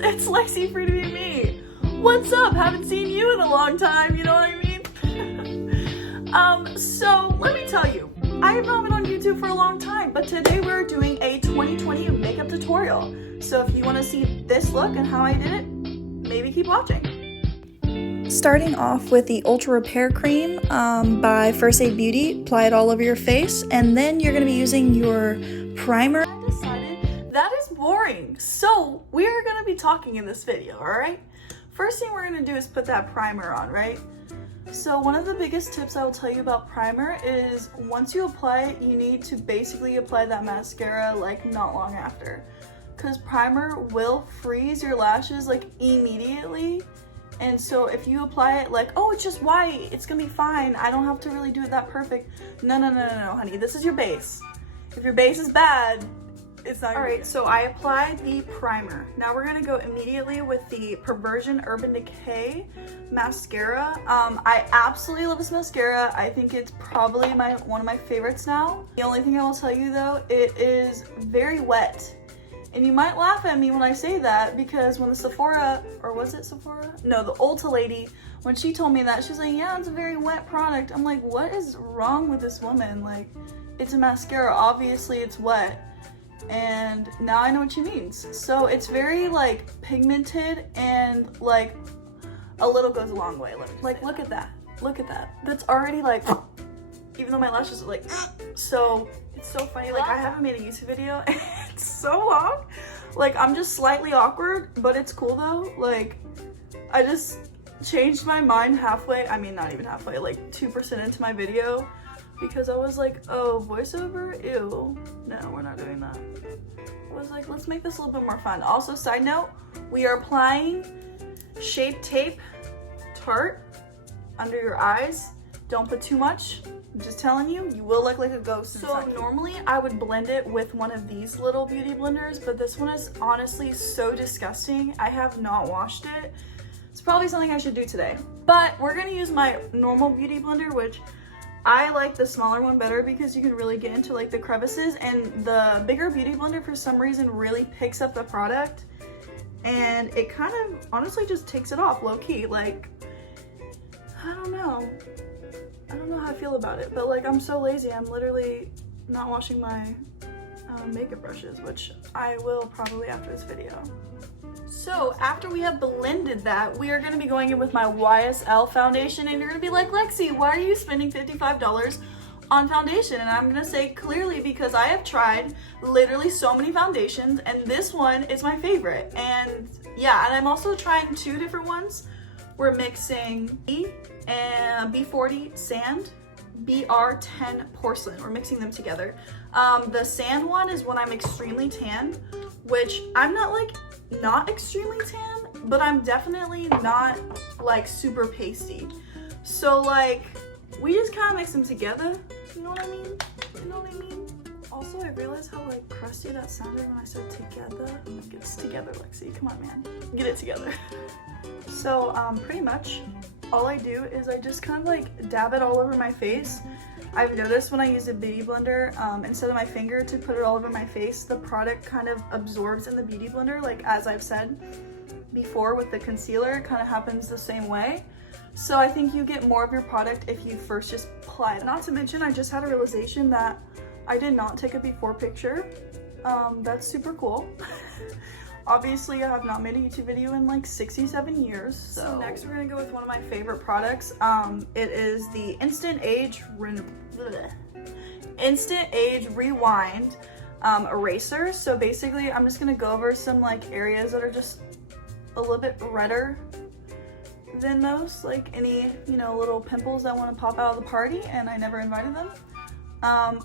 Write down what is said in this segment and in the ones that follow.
It's Lexi free to be me. What's up? Haven't seen you in a long time, you know what I mean? So let me tell you, I have not been on YouTube for a long time, but today we're doing a 2020 makeup tutorial. So if you want to see this look and how I did it, maybe keep watching. Starting off with the Ultra Repair Cream by First Aid Beauty, apply it all over your face, and then you're going to be using your primer. I decided that is boring, so we're going to be talking in this video, alright? First thing we're going to do is put that primer on, right? So one of the biggest tips I will tell you about primer is once you apply it, you need to basically apply that mascara like not long after. Because primer will freeze your lashes like immediately. And so if you apply it like, oh, it's just white, it's gonna be fine, I don't have to really do it that perfect. No, honey, this is your base. If your base is bad, it's not. All right, so I applied the primer. Now we're gonna go immediately with the Perversion Urban Decay mascara. I absolutely love this mascara. I think it's probably one of my favorites now. The only thing I will tell you though, it is very wet. And you might laugh at me when I say that because when the Sephora, or was it Sephora? No, the Ulta lady, when she told me that, she's like, yeah, it's a very wet product. I'm like, what is wrong with this woman? Like, it's a mascara, obviously it's wet. And now I know what she means. So it's very like pigmented and like a little goes a long way. Like, look at that. Look at that. That's already like, even though my lashes are like, so it's so funny. Like, I haven't made a YouTube video. It's so long. Like, I'm just slightly awkward, but it's cool though. Like, I just changed my mind halfway. I mean, not even halfway, like 2% into my video because I was like, oh, voiceover? Ew. No, we're not doing that. I was like, let's make this a little bit more fun. Also, side note, we are applying Shape Tape Tarte under your eyes. Don't put too much. I'm just telling you, you will look like a ghost. So normally I would blend it with one of these little beauty blenders, but this one is honestly so disgusting. I have not washed it. It's probably something I should do today. But we're gonna use my normal beauty blender, which I like the smaller one better because you can really get into like the crevices, and the bigger beauty blender for some reason really picks up the product and it kind of honestly just takes it off low-key. Like, I don't know how I feel about it, but like I'm so lazy. I'm literally not washing my makeup brushes, which I will probably after this video. So after we have blended that, we are going to be going in with my YSL foundation, and you're going to be like, Lexi, why are you spending $55 on foundation? And I'm going to say clearly because I have tried literally so many foundations and this one is my favorite. And yeah, and I'm also trying two different ones. We're mixing B40 Sand, BR10 Porcelain. We're mixing them together. The sand one is when I'm extremely tan, which I'm not like not extremely tan, but I'm definitely not like super pasty. So like we just kind of mix them together. You know what I mean? You know what I mean? Also, I realized how like crusty that sounded when I said together. I'm like, it's together, Lexi. Come on, man. Get it together. So pretty much all I do is I just kind of like dab it all over my face. I've noticed when I use a beauty blender, instead of my finger to put it all over my face, the product kind of absorbs in the beauty blender. Like as I've said before with the concealer, it kind of happens the same way. So I think you get more of your product if you first just apply it. Not to mention, I just had a realization that I did not take a before picture. That's super cool. Obviously, I have not made a YouTube video in like 67 years. So next we're gonna go with one of my favorite products. It is the Instant Age Rewind eraser. So basically, I'm just gonna go over some like areas that are just a little bit redder than most, like any, you know, little pimples that want to pop out of the party and I never invited them.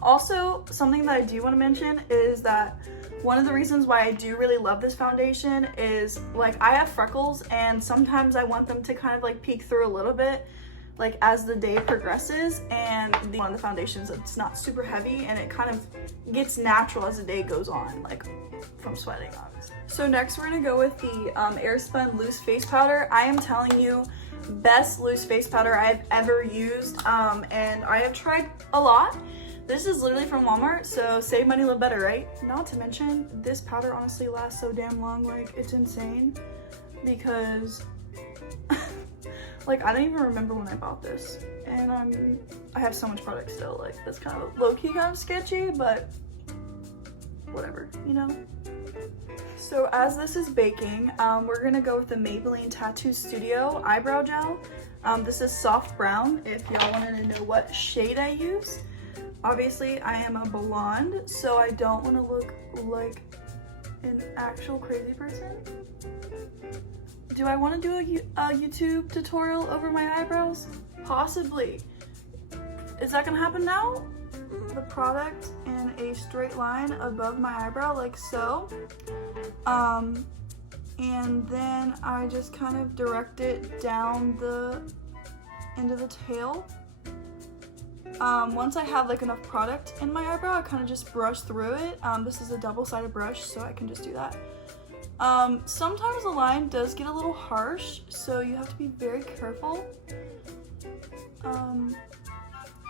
Also, something that I do want to mention is that one of the reasons why I do really love this foundation is like I have freckles and sometimes I want them to kind of like peek through a little bit like as the day progresses, and one of the foundations, it's not super heavy and it kind of gets natural as the day goes on, like from sweating obviously. So next we're gonna go with the Airspun loose face powder. I am telling you, best loose face powder I've ever used, and I have tried a lot. This is literally from Walmart, so save money, live better, right? Not to mention, this powder honestly lasts so damn long, like, it's insane. Because, like, I don't even remember when I bought this. And I have so much product still, like, that's kind of low-key kind of sketchy, but whatever, you know? So as this is baking, we're gonna go with the Maybelline Tattoo Studio Eyebrow Gel. This is soft brown, if y'all wanted to know what shade I use. Obviously, I am a blonde, so I don't want to look like an actual crazy person. Do I want to do a YouTube tutorial over my eyebrows? Possibly. Is that gonna happen now? The product in a straight line above my eyebrow, like so. And then I just kind of direct it down into the tail. Once I have like enough product in my eyebrow, I kind of just brush through it. This is a double-sided brush, so I can just do that. Sometimes the line does get a little harsh, so you have to be very careful.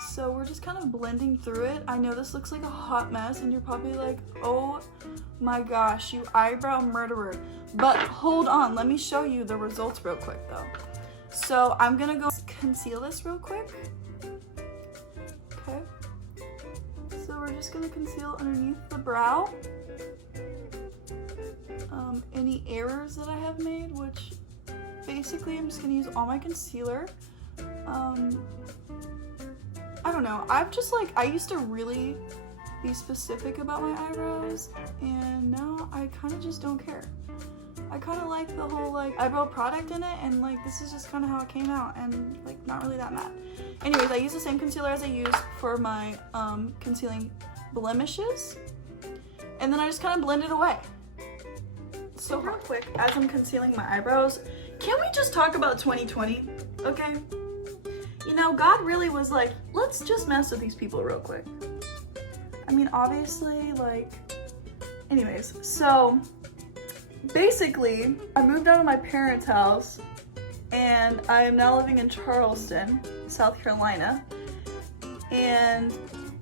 So we're just kind of blending through it. I know this looks like a hot mess, and you're probably like, oh my gosh, you eyebrow murderer. But hold on, let me show you the results real quick though. So I'm gonna go conceal this real quick. Okay. So we're just gonna conceal underneath the brow. Any errors that I have made, which basically I'm just gonna use all my concealer. I don't know, I used to really be specific about my eyebrows, and now I kind of just don't care. I kind of like the whole like eyebrow product in it, and like this is just kind of how it came out, and like not really that mad. Anyways, I use the same concealer as I use for my concealing blemishes, and then I just kind of blend it away. So real quick, as I'm concealing my eyebrows, can we just talk about 2020, okay? You know, God really was like, let's just mess with these people real quick. I mean, obviously, like, anyways, so basically, I moved out of my parents' house, and I am now living in Charleston, South Carolina, and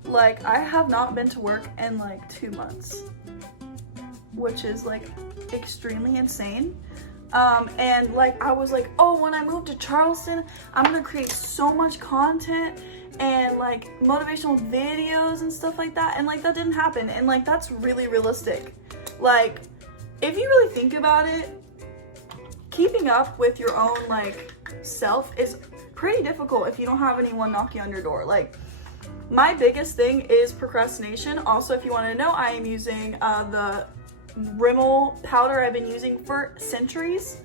like, I have not been to work in like 2 months, which is like extremely insane. And like, I was like, oh, when I move to Charleston, I'm gonna create so much content and like motivational videos and stuff like that, and like that didn't happen, and like that's really realistic. Like, if you really think about it, keeping up with your own like self is pretty difficult if you don't have anyone knocking on your door. Like, my biggest thing is procrastination. Also, if you want to know, I am using the Rimmel powder I've been using for centuries,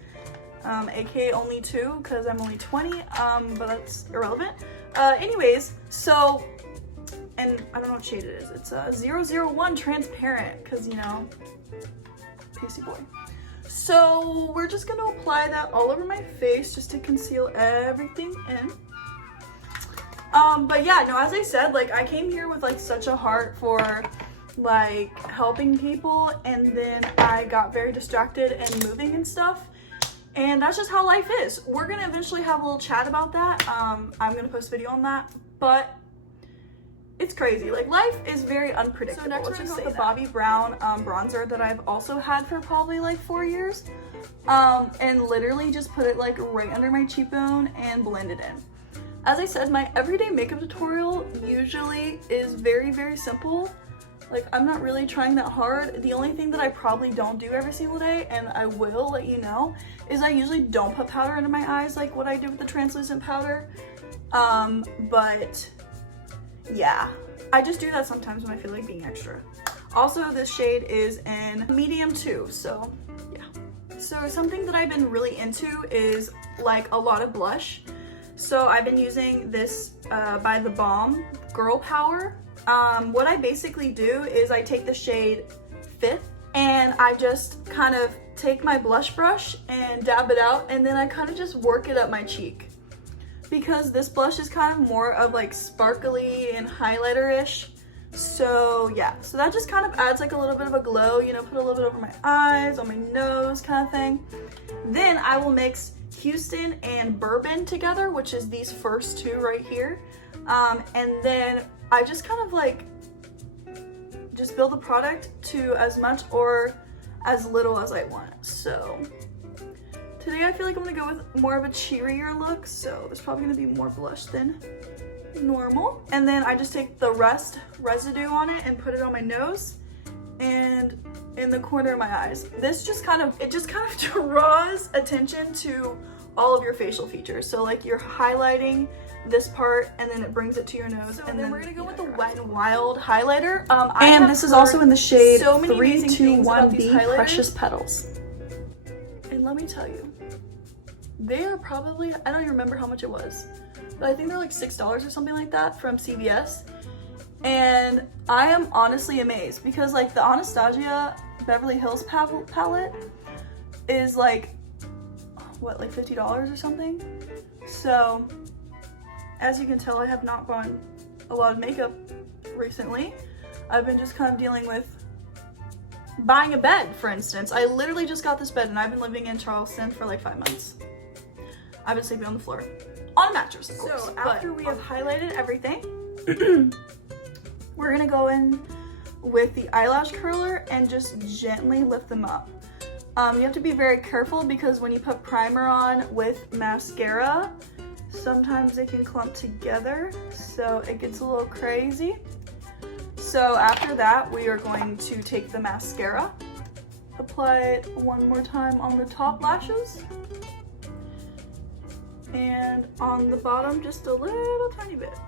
aka only 2 because I'm only 20, but that's irrelevant. Anyways, so, and I don't know what shade it is. It's 001 transparent, because, you know, pasty boy. So we're just going to apply that all over my face just to conceal everything in. But yeah, no, as I said, like, I came here with like such a heart for like helping people, and then I got very distracted and moving and stuff, and that's just how life is. We're gonna eventually have a little chat about that. I'm gonna post a video on that, but it's crazy. Like, life is very unpredictable. So next we're gonna go with the Bobbi Brown bronzer that I've also had for probably like 4 years, and literally just put it like right under my cheekbone and blend it in. As I said, my everyday makeup tutorial usually is very, very simple. Like, I'm not really trying that hard. The only thing that I probably don't do every single day, and I will let you know, is I usually don't put powder under my eyes like what I do with the translucent powder. But yeah, I just do that sometimes when I feel like being extra. Also, this shade is in medium 2, so yeah. So something that I've been really into is like a lot of blush. So I've been using this by The Balm Girl Power. What I basically do is I take the shade 5th, and I just kind of take my blush brush and dab it out, and then I kind of just work it up my cheek. Because this blush is kind of more of like sparkly and highlighter-ish. So yeah, so that just kind of adds like a little bit of a glow, you know, put a little bit over my eyes, on my nose kind of thing. Then I will mix Houston and Bourbon together, which is these first 2 right here. And then I just kind of like just build the product to as much or as little as I want. So today I feel like I'm gonna go with more of a cheerier look, so there's probably gonna be more blush than normal. And then I just take the residue on it and put it on my nose and in the corner of my eyes. This just kind of draws attention to all of your facial features. So like you're highlighting this part and then it brings it to your nose. And then we're gonna go with the Wet n Wild highlighter. And this is also in the shade 321B Precious Petals. And let me tell you, they are probably, I don't even remember how much it was, but I think they're like $6 or something like that from CVS. And I am honestly amazed because like the Anastasia Beverly Hills palette is like, what, like $50 or something? So as you can tell, I have not bought a lot of makeup recently. I've been just kind of dealing with buying a bed, for instance. I literally just got this bed and I've been living in Charleston for like 5 months. I've been sleeping on the floor. On a mattress, of course. So after we have highlighted everything, we're gonna go in with the eyelash curler and just gently lift them up. You have to be very careful because when you put primer on with mascara, sometimes they can clump together, so it gets a little crazy. So after that, we are going to take the mascara, apply it one more time on the top lashes, and on the bottom just a little tiny bit.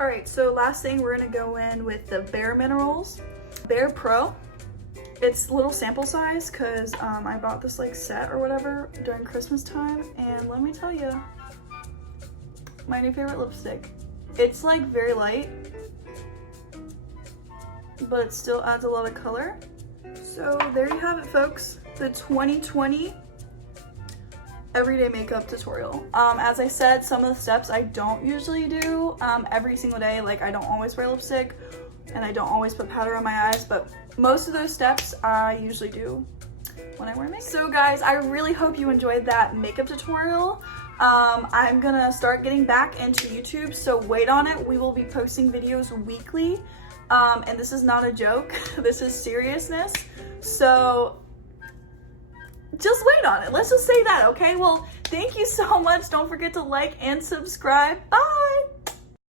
Alright, so last thing, we're gonna go in with the Bare Minerals Bare Pro. It's little sample size because I bought this like set or whatever during Christmas time, and let me tell you, my new favorite lipstick. It's like very light, but it still adds a lot of color. So there you have it, folks, the 2020 everyday makeup tutorial. As I said, some of the steps I don't usually do every single day. Like I don't always wear lipstick and I don't always put powder on my eyes, but most of those steps I usually do when I wear makeup. So guys, I really hope you enjoyed that makeup tutorial. I'm gonna start getting back into YouTube, so wait on it. We will be posting videos weekly, and this is not a joke. This is seriousness. So just wait on it. Let's just say that, okay? Well, thank you so much. Don't forget to like and subscribe. Bye!